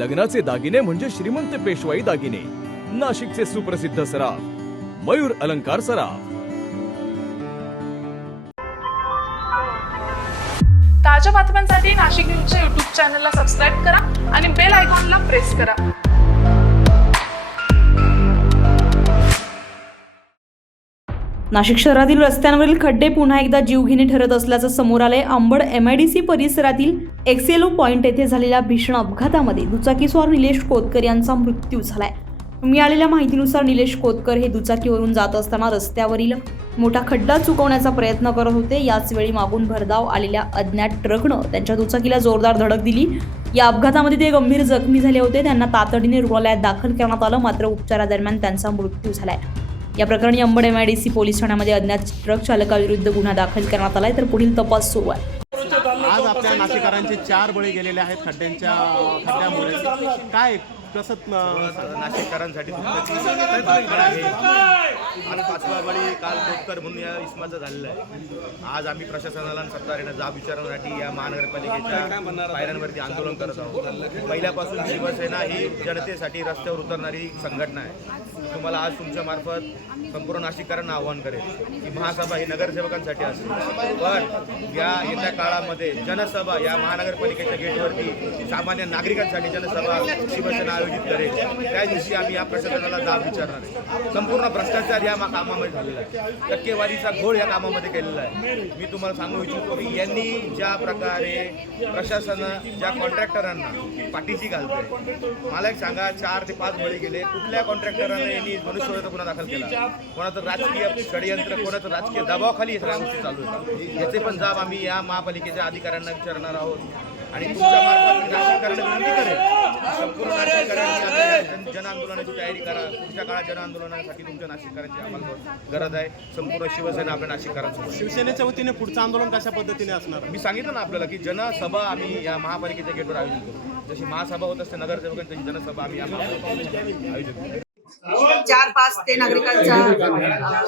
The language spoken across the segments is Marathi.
लग्नाचे दागिने म्हणजे श्रीमंत पेशवाई दागिने. नाशिकचे सुप्रसिद्ध सराफ मयूर अलंकार सराफ. ताज्या बातम्यांसाठी नाशिक न्यूजच्या YouTube चॅनलला सबस्क्राईब करा आणि बेल आयकॉनला प्रेस करा. नाशिक शहरातील रस्त्यांवरील खड्डे पुन्हा एकदा जीवघेणे ठरत असल्याचं समोर आलंय. अंबड MIDC परिसरातील एक्सेलो पॉइंट येथे झालेल्या भीषण अपघातामध्ये दुचाकीस्वार निलेश कोतकर यांचा मृत्यू झालाय. मिळालेल्या माहितीनुसार निलेश कोतकर हे दुचाकीवरून जात असताना रस्त्यावरील मोठा खड्डा चुकवण्याचा प्रयत्न करत होते. याच वेळी मागून भरधाव आलेल्या अज्ञात ट्रकनं त्यांच्या दुचाकीला जोरदार धडक दिली. या अपघातामध्ये ते गंभीर जखमी झाले होते. त्यांना तातडीने रुग्णालयात दाखल करण्यात आलं, मात्र उपचारादरम्यान त्यांचा मृत्यू झालाय. या प्रकरणी अंबड MIDC पोलीस ठाण्यामध्ये अज्ञात ट्रक चालकाविरुद्ध गुन्हा दाखल करण्यात आलाय, तर पुढील तपास सुरू आहे. आज आपल्या नाशिककरांचे 4 बळी गेलेले आहेत खड्ड्यामुळे. काय कसं नाशिककरांसाठी आहे आणि 5वा बळी काल कोतकर म्हणून या इस्माचा झालेला आहे. आज आम्ही प्रशासनाला आणि सत्ताधाऱ्यांना जाब विचारण्यासाठी या महानगरपालिकेच्या पायऱ्यांवरती आंदोलन करत आहोत. पहिल्यापासून शिवसेना ही जनतेसाठी रस्त्यावर उतरणारी संघटना आहे. तुम्हाला आज तुमच्या मार्फत संपूर्ण नाशिककरांना आवाहन करेल की महासभा ही नगरसेवकांसाठी असते, पण या येत्या काळामध्ये जनसभा या महानगरपालिकेच्या गेटवरती सामान्य नागरिकांसाठी जनसभा शिवसेना आयोजित करेल. त्या दिवशी आम्ही या प्रशासनाला जाब विचारणार आहे. संपूर्ण भ्रष्टाचार या कामामध्ये झालेला आहे, टक्केवारीचा घोळ या कामामध्ये केलेला आहे. मी तुम्हाला सांगू इच्छितो की यांनी ज्या प्रकारे प्रशासन ज्या कॉन्ट्रॅक्टरांना पाठीशी घालतंय, मला एक सांगा, 4 ते 5 बळी गेले. कुठल्या कॉन्ट्रॅक्टरांना यांनी मनुष्यवधाचा गुन्हा दाखल केला? कोणाचं राजकीय षडयंत्र, कोणाचं राजकीय दबावाखाली सगळ्या गोष्टी चालू आहेत. याचे पण जाब आम्ही या महापालिकेच्या अधिकाऱ्यांना विचारणार आहोत. आणि तुमच्या मार्फत मी नाशिककरांना विनंती करेन, संपूर्ण नाशिककरांनी जन आंदोलनाची तयारी करा. पुढच्या काळात जन आंदोलनासाठी तुमच्या नाशिककरांची आम्हाला गरज आहे. संपूर्ण शिवसेना आपल्या नाशिककरांसोबत. शिवसेनेच्या वतीने पुढचं आंदोलन कशा पद्धतीने असणार? मी सांगितलं ना आपल्याला की जनसभा आम्ही या महापालिकेच्या गेटवर आयोजित करू. जशी महासभा होत असते नगरसेवकांची, तशी जनसभा आम्ही या महापालिकेत आयोजित करू. 4-5 ते नागरिकांच्या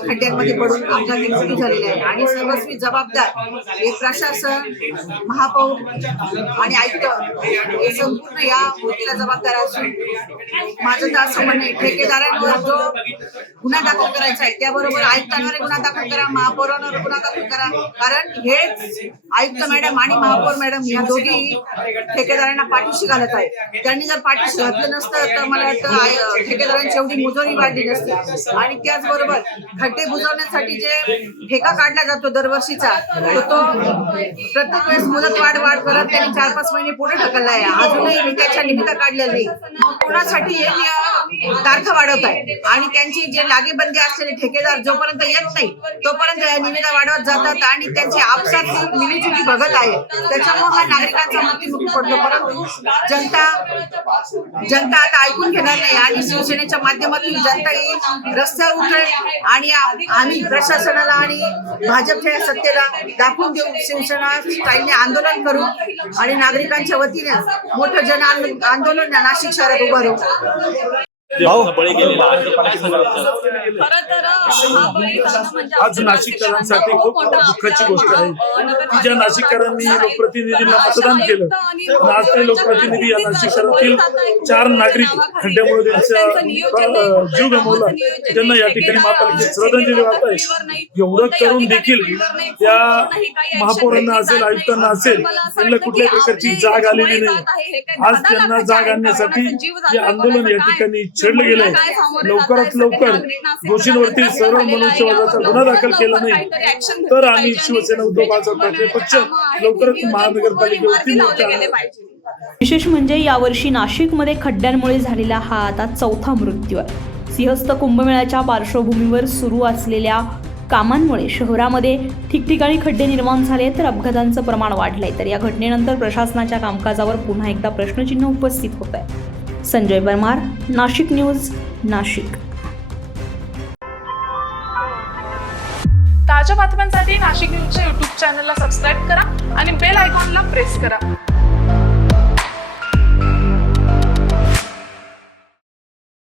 खड्ड्यांमध्ये पडून अपघाती मृत्यू झालेला आहे आणि सर्वस्वी जबाबदार हे प्रशासन, महापौर आणि आयुक्त हे संपूर्ण या गोष्टीला जबाबदार असून माझं तर असं म्हणणं आहे, ठेकेदारांवर जो गुन्हा दाखल करायचा आहे त्याबरोबर आयुक्तांवर गुन्हा दाखल करा, महापौरांवर गुन्हा दाखल करा. कारण हेच आयुक्त मॅडम आणि महापौर मॅडम या दोघी ठेकेदारांना पाठीशी घालत आहेत. त्यांनी जर पाठीशी घातलं नसतं तर मला वाटतं ठेकेदारांची एवढी मुजोरी वाढली नसती. आणि त्याचबरोबर खड्डे बुजवण्यासाठी जे ठेका काढला जातो दरवर्षीचा, तो प्रत्येक वेळेस मुदत वाढ करत त्यांनी 4-5 महिने पुढे ढकलला आहे. अजूनही मी त्याच्या निमित्त काढलेलं नाही. कोणासाठी हे तारखा वाढवत आहे आणि त्यांची जे लागेबंदी असलेले ठेकेदार जोपर्यंत येत नाही तोपर्यंत या निविदा वाढवत जातात आणि त्यांची आपसात मिलीजुली बघत आहे. त्याच्यामुळे हा नागरिकांचा मृत्युमुखी पडतो. परंतु जनता आता ऐकून घेणार नाही आणि शिवसेनेच्या माध्यमातून जनता येईल, रस्त्यावर उतरेल आणि आम्ही प्रशासनाला आणि भाजपच्या सत्तेला दाखवून देऊ. शिवसेना स्टाईलने आंदोलन करू आणि नागरिकांच्या वतीने मोठं जन आंदोलन नाशिक शहरात उभारू. आज नाशिककरांसाठी खूप दुःखाची गोष्ट आहे की ज्या नाशिककरांनी लोकप्रतिनिधींना मतदान केलं, आज ते लोकप्रतिनिधी या नाशिक शहरातील 4 नागरिक खड्ड्यामुळे त्यांचा जीव गमावला. त्यांना या ठिकाणी महापालिकेत श्रद्धांजली वाहत आहे. एवढं करून देखील या महापौरांना असेल, आयुक्तांना असेल, त्यांना कुठल्याही प्रकारची जाग आलेली नाही. आज त्यांना जाग आणण्यासाठी हे आंदोलन या ठिकाणी छेडलं गेलंय. लवकरात लवकर दोषींवरती सरळ मनुष्यवधाचा गुन्हा दाखल केला नाही तर आम्ही शिवसेना उद्धव बाळासाहेब ठाकरे पक्ष लवकरच महानगरपालिकेवरती मोर्चा आणणार. विशेष म्हणजे यावर्षी नाशिकमध्ये खड्ड्यांमुळे झालेला हा आता 4था मृत्यू आहे. सिंहस्थ कुंभमेळ्याच्या पार्श्वभूमीवर सुरू असलेल्या कामांमुळे शहरामध्ये ठिकठिकाणी खड्डे निर्माण झाले, तर अपघातांचं प्रमाण वाढलंय. तर या घटनेनंतर प्रशासनाच्या कामकाजावर पुन्हा एकदा प्रश्नचिन्ह उपस्थित होत आहे. संजय परमार, नाशिक न्यूज, नाशिक. ताज्या बातम्यांसाठी नाशिक न्यूजच्या YouTube चॅनलला सबस्क्राईब करा आणि बेल आयकॉनला प्रेस करा.